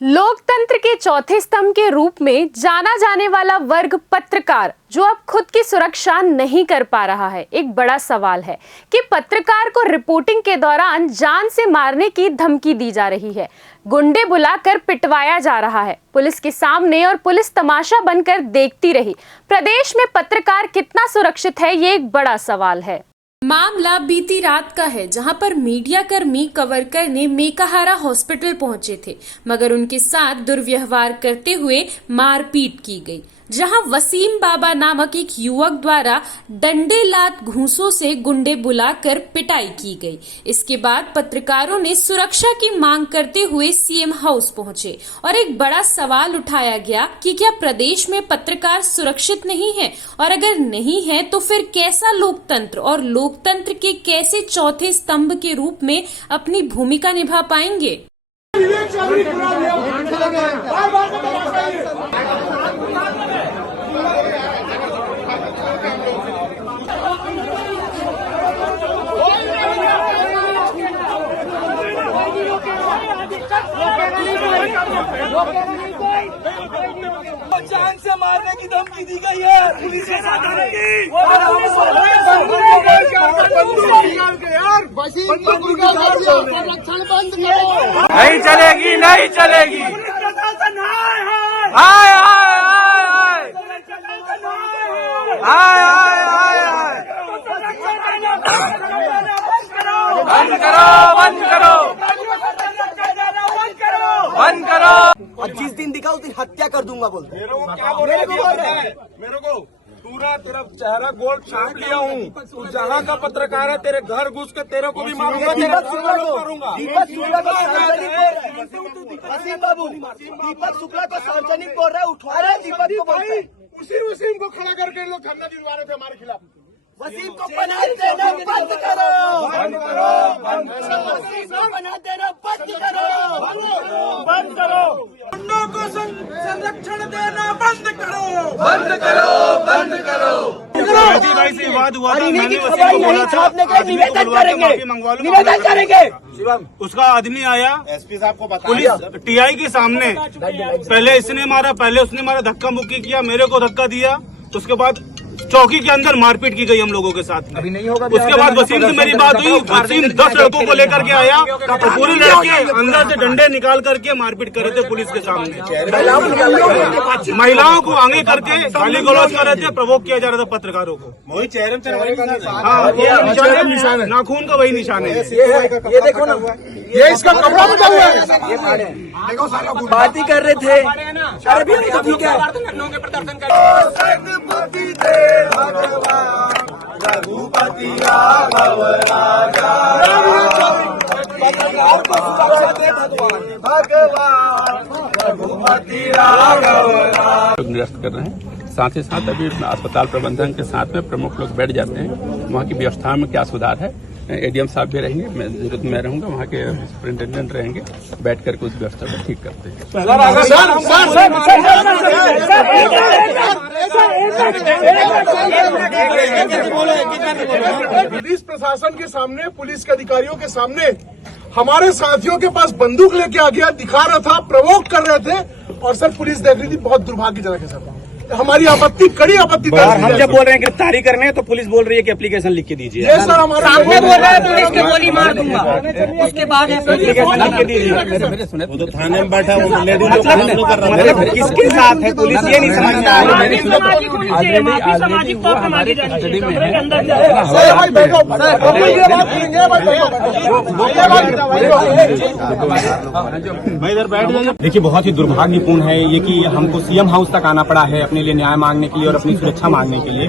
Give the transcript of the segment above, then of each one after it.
लोकतंत्र के चौथे स्तंभ के रूप में जाना जाने वाला वर्ग पत्रकार जो अब खुद की सुरक्षा नहीं कर पा रहा है। एक बड़ा सवाल है कि पत्रकार को रिपोर्टिंग के दौरान जान से मारने की धमकी दी जा रही है, गुंडे बुलाकर पिटवाया जा रहा है पुलिस के सामने और पुलिस तमाशा बनकर देखती रही। प्रदेश में पत्रकार कितना सुरक्षित है, ये एक बड़ा सवाल है। मामला बीती रात का है, जहां पर मीडिया कर्मी कवर करने मेकाहारा हॉस्पिटल पहुंचे थे, मगर उनके साथ दुर्व्यवहार करते हुए मारपीट की गई, जहां वसीम बाबा नामक एक युवक द्वारा डंडे लात घूंसों से गुंडे बुलाकर पिटाई की गई। इसके बाद पत्रकारों ने सुरक्षा की मांग करते हुए सीएम हाउस पहुंचे और एक बड़ा सवाल उठाया गया कि क्या प्रदेश में पत्रकार सुरक्षित नहीं है, और अगर नहीं है तो फिर कैसा लोकतंत्र और लोकतंत्र के कैसे चौथे स्तंभ के रूप में अपनी भूमिका निभा पाएंगे। जान से मारने की धमकी दी गई है, पुलिस के साथ नहीं चलेगी, नहीं चलेगी। हाय हाय हाय हाय हाय हाय हाय हाय। बंद करो, बंद करो, बंद करो। और जिस दिन दिखा उस दिन हत्या कर दूंगा बोलते। मेरे को क्या बोल रहा है? मेरे को पूरा तेरा चेहरा गोल्ड छाप लिया हूँ। तू जहाँ का पत्रकार है, तेरे घर घुस के तेरे को भी मारूंगा, दीपक शुक्ला को सार्वजनिक बोल रहा है, उठा रहे दीपक को बोल रहे। उसी को खड़ा करके लोग धरना दिलवा रहे थे हमारे खिलाफ। वसीम को बना देना बंद करो, बंद करो, बंद करो। वसीम को बना देना बंद करो, बंद करो। गुंडों को संरक्षण देना बंद करो, बंद करो, बंद करो। भाई से विवाद हुआ था, मैंने वसीम को बोला था निवेदन करेंगे। उसका आदमी आया, एसपी साहब को बता, पुलिस टीआई के सामने पहले इसने मारा, पहले उसने मारा, धक्का मुक्की किया, मेरे को धक्का दिया। उसके बाद चौकी के अंदर मारपीट की गई हम लोगों के साथ। अभी नहीं होगा। उसके बाद वसीम से मेरी बात हुई, वसीम 10 लड़कों को लेकर के आया, तो पूरे लड़के अंदर से डंडे निकाल करके मारपीट कर रहे थे पुलिस के सामने। महिलाओं को आगे करके गाली गलौज कर रहे थे, प्रवोक किया जा रहा था पत्रकारों को। वही चेहरे में हाँ, ये निशान है, नाखून का वही निशान है। ये देखो ना, ये इसका कपड़ा बचा हुआ है। बात ही कर रहे थे। अरे भी क्या रघुपति राघव राजा, पत्रकार को सुरक्षा दे भगवान, रघुपति राघव राजा। निरस्त कर रहे हैं। साथ ही साथ अभी अस्पताल प्रबंधन के साथ में प्रमुख लोग बैठ जाते हैं, वहाँ की व्यवस्था में क्या सुधार है। एडीएम साहब भी रहेंगे, मैं जरूरत में रहूंगा, वहाँ के सुपरिंटेंडेंट रहेंगे, बैठ करके उस व्यवस्था को ठीक करते हैं। पुलिस प्रशासन के सामने, पुलिस के अधिकारियों के सामने हमारे साथियों के पास बंदूक लेके आ गया, दिखा रहा था, प्रवोक कर रहे थे, और सर पुलिस देख रही थी। बहुत दुर्भाग्यजनक है सर, हमारी आपत्ति, कड़ी आपत्ति। हम जब बोल रहे हैं गिरफ्तारी करने, तो पुलिस बोल रही है कि एप्लीकेशन लिख के दीजिए। ये सर हमारा सामने बोल रहा है, पुलिस के गोली मार दूंगा, उसके बाद एप्लीकेशन लिख के दीजिए। वो तो थाने में बैठा, वो लेडीज मतलब किसके साथ है पुलिस, ये नहीं समझता है। देखिए, बहुत ही दुर्भाग्यपूर्ण है ये कि हमको सीएम हाउस तक आना पड़ा है अपने लिए न्याय मांगने के लिए और अपनी सुरक्षा मांगने के लिए।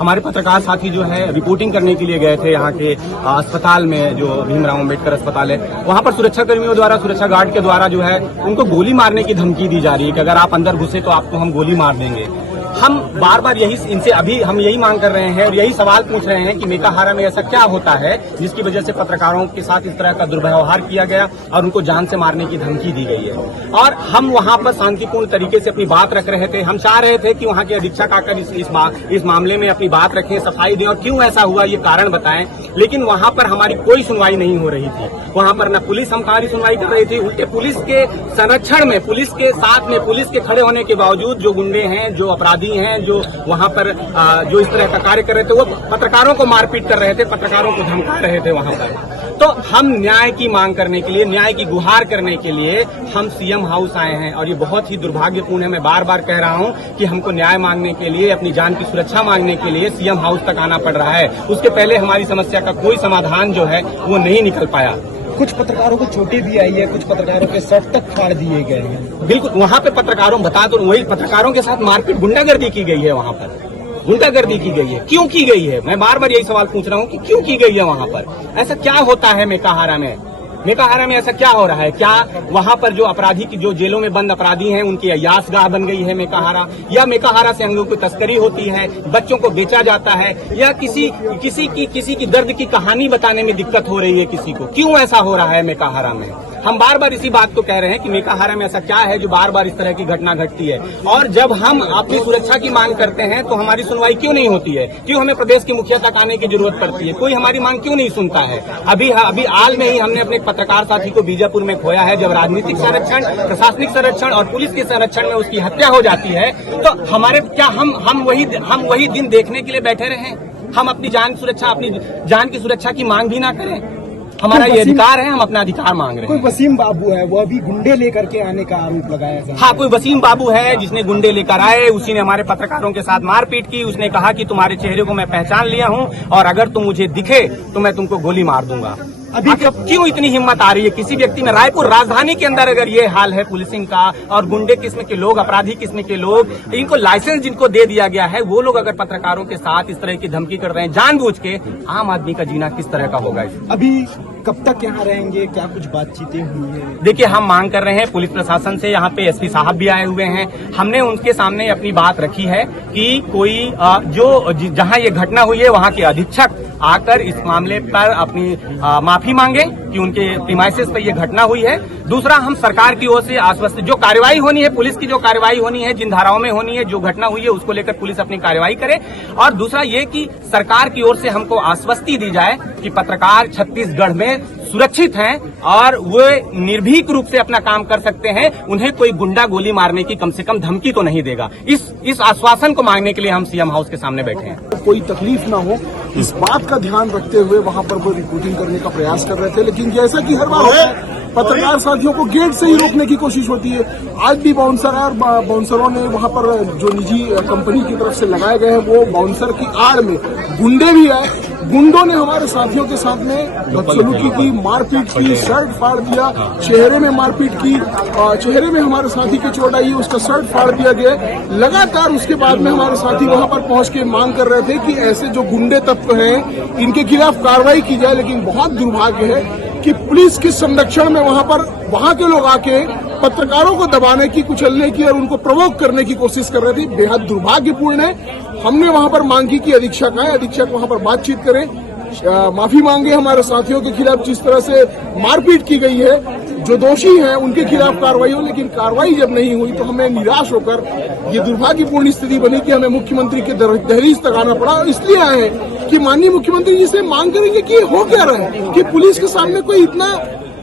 हमारे पत्रकार साथी जो है रिपोर्टिंग करने के लिए गए थे यहाँ के अस्पताल में, जो भीमराव अम्बेडकर अस्पताल है, वहाँ पर सुरक्षा कर्मियों द्वारा, सुरक्षा गार्ड के द्वारा जो है उनको गोली मारने की धमकी दी जा रही है कि अगर आप अंदर घुसे तो आपको हम गोली मार देंगे। हम बार बार इनसे अभी हम यही मांग कर रहे हैं और यही सवाल पूछ रहे हैं कि मेकाहारा में ऐसा क्या होता है जिसकी वजह से पत्रकारों के साथ इस तरह का दुर्व्यवहार किया गया और उनको जान से मारने की धमकी दी गई है। और हम वहां पर शांतिपूर्ण तरीके से अपनी बात रख रहे थे। हम चाह रहे थे कि वहां के अधीक्षक आकर इस मामले में अपनी बात रखें, सफाई दें और क्यों ऐसा हुआ ये कारण बताएं, लेकिन वहां पर हमारी कोई सुनवाई नहीं हो रही थी। वहां पर न पुलिस हमारी सुनवाई कर रही थी, उल्टे पुलिस के संरक्षण में, पुलिस के साथ में, पुलिस के खड़े होने के बावजूद जो गुंडे हैं, जो अपराधी हैं, जो वहां पर जो इस तरह का कार्य कर रहे थे, वो पत्रकारों को मारपीट कर रहे थे, पत्रकारों को धमका रहे थे वहां पर। तो हम न्याय की मांग करने के लिए, न्याय की गुहार करने के लिए हम सीएम हाउस आए हैं और ये बहुत ही दुर्भाग्यपूर्ण है। मैं बार बार कह रहा हूं कि हमको न्याय मांगने के लिए, अपनी जान की सुरक्षा मांगने के लिए सीएम हाउस तक आना पड़ रहा है। उसके पहले हमारी समस्या का कोई समाधान जो है वो नहीं निकल पाया। कुछ पत्रकारों को चोटें भी आई है, कुछ पत्रकारों के शर्ट तक फाड़ दिए गए हैं। बिल्कुल, वहां पे पत्रकारों बता दो, वही पत्रकारों के साथ मारपीट, गुंडागर्दी की गई है वहां पर, गुंडागर्दी की गई है। क्यों की गई है? मैं बार बार यही सवाल पूछ रहा हूं कि क्यों की गई है वहां पर? ऐसा क्या होता है मेकाहारा में? मेकाहारा में ऐसा क्या हो रहा है? क्या वहां पर जो अपराधी की, जो जेलों में बंद अपराधी हैं, उनकी अय्यासगाह बन गई है मेकाहारा? या मेकाहारा से हम लोगों की तस्करी होती है, बच्चों को बेचा जाता है, या किसी की दर्द की कहानी बताने में दिक्कत हो रही है किसी को? क्यों ऐसा हो रहा है मेकाहारा में? हम बार बार इसी बात को कह रहे हैं कि मेकाहारा में ऐसा क्या है जो बार बार इस तरह की घटना घटती है। और जब हम अपनी सुरक्षा की मांग करते हैं तो हमारी सुनवाई क्यों नहीं होती है? क्यों हमें प्रदेश के मुखिया तक आने की जरूरत पड़ती है? कोई हमारी मांग क्यों नहीं सुनता है? अभी हाल में ही हमने अपने पत्रकार साथी को बीजापुर में खोया है। जब राजनीतिक संरक्षण, प्रशासनिक संरक्षण और पुलिस के संरक्षण में उसकी हत्या हो जाती है तो हमारे क्या हम वही दिन देखने के लिए बैठे रहे? हम अपनी जान की सुरक्षा की मांग भी ना करें? हमारा ये अधिकार है, हम अपना अधिकार मांग रहे हैं। कोई वसीम बाबू है, वो अभी गुंडे लेकर के आने का आरोप लगाया है। हाँ, कोई वसीम बाबू है जिसने गुंडे लेकर आए, उसी ने हमारे पत्रकारों के साथ मारपीट की। उसने कहा कि तुम्हारे चेहरे को मैं पहचान लिया हूँ और अगर तुम मुझे दिखे तो मैं तुमको गोली मार दूंगा। अभी क्यों इतनी हिम्मत आ रही है किसी व्यक्ति में? रायपुर राजधानी के अंदर अगर ये हाल है पुलिसिंग का और गुंडे किस्म के लोग, अपराधी किस्म के लोग, इनको लाइसेंस जिनको दे दिया गया है, वो लोग अगर पत्रकारों के साथ इस तरह की धमकी कर रहे हैं जानबूझ के, आम आदमी का जीना किस तरह का होगा? अभी कब तक यहाँ रहेंगे? क्या कुछ बातचीतें हुई है? देखिए, हम मांग कर रहे हैं पुलिस प्रशासन से, यहाँ पे एसपी साहब भी आए हुए हैं। हमने उनके सामने अपनी बात रखी है कि कोई जहाँ ये घटना हुई है वहाँ के अधीक्षक आकर इस मामले पर अपनी माफी मांगे कि उनके प्रीमाइसेस पर यह घटना हुई है। दूसरा, हम सरकार की ओर से आश्वस्त, जो कार्रवाई होनी है, पुलिस की जो कार्रवाई होनी है, जिन धाराओं में होनी है, जो घटना हुई है उसको लेकर पुलिस अपनी कार्रवाई करे। और दूसरा ये कि सरकार की ओर से हमको आश्वस्ति दी जाए कि पत्रकार छत्तीसगढ़ में सुरक्षित हैं और वे निर्भीक रूप से अपना काम कर सकते हैं। उन्हें कोई गुंडा गोली मारने की कम से कम धमकी तो नहीं देगा। इस आश्वासन को मांगने के लिए हम सीएम हाउस के सामने बैठे हैं। कोई तकलीफ ना हो, इस बात का ध्यान रखते हुए वहां पर वो रिपोर्टिंग करने का प्रयास कर रहे थे। लेकिन जैसा कि हर बार होता है, पत्रकार साथियों को गेट से ही रोकने की कोशिश होती है। आज भी बाउंसर और बाउंसरों ने वहां पर जो निजी कंपनी की तरफ से लगाए गए हैं, वो बाउंसर की आड़ में गुंडे भी आए। गुंडों ने हमारे साथियों के साथ में बदसलूकी की, मारपीट की, शर्ट फाड़ दिया, चेहरे में मारपीट की, चेहरे में हमारे साथी की चोट आई, उसका शर्ट फाड़ दिया गया। लगातार उसके बाद में हमारे साथी वहां पर पहुंच के मांग कर रहे थे कि ऐसे जो गुंडे तत्व हैं इनके खिलाफ कार्रवाई की जाए। लेकिन बहुत दुर्भाग्य है कि पुलिस के संरक्षण में वहां के लोग आके पत्रकारों को दबाने की, कुचलने की और उनको प्रवोक करने की कोशिश कर रहे थे। बेहद दुर्भाग्यपूर्ण है। हमने वहां पर मांग की कि अधीक्षक आए, अधीक्षक वहां पर बातचीत करें, माफी मांगे हमारे साथियों के खिलाफ जिस तरह से मारपीट की गई है, जो दोषी हैं उनके खिलाफ कार्रवाई हो। लेकिन कार्रवाई जब नहीं हुई तो हमें निराश होकर ये दुर्भाग्यपूर्ण स्थिति बनी कि हमें मुख्यमंत्री के दहलीज तक आना पड़ा। इसलिए आए हैं कि माननीय मुख्यमंत्री जी से मांग करेंगे कि हो क्या रहा है, कि पुलिस के सामने कोई इतना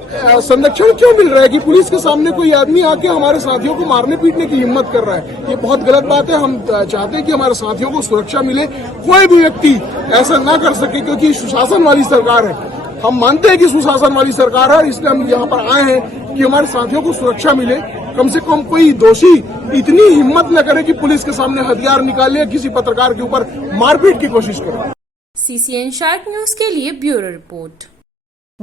संरक्षण क्यों मिल रहा है, कि पुलिस के सामने कोई आदमी आके हमारे साथियों को मारने पीटने की हिम्मत कर रहा है। ये बहुत गलत बात है। हम चाहते हैं कि हमारे साथियों को सुरक्षा मिले, कोई भी व्यक्ति ऐसा ना कर सके, क्योंकि सुशासन वाली सरकार है। हम मानते हैं कि सुशासन वाली सरकार है, इसलिए हम यहाँ पर आए हैं कि हमारे साथियों को सुरक्षा मिले। कम से कम कोई दोषी इतनी हिम्मत न करे कि पुलिस के सामने हथियार निकाले, किसी पत्रकार के ऊपर मारपीट की कोशिश करे। CCN शार्क न्यूज के लिए ब्यूरो रिपोर्ट।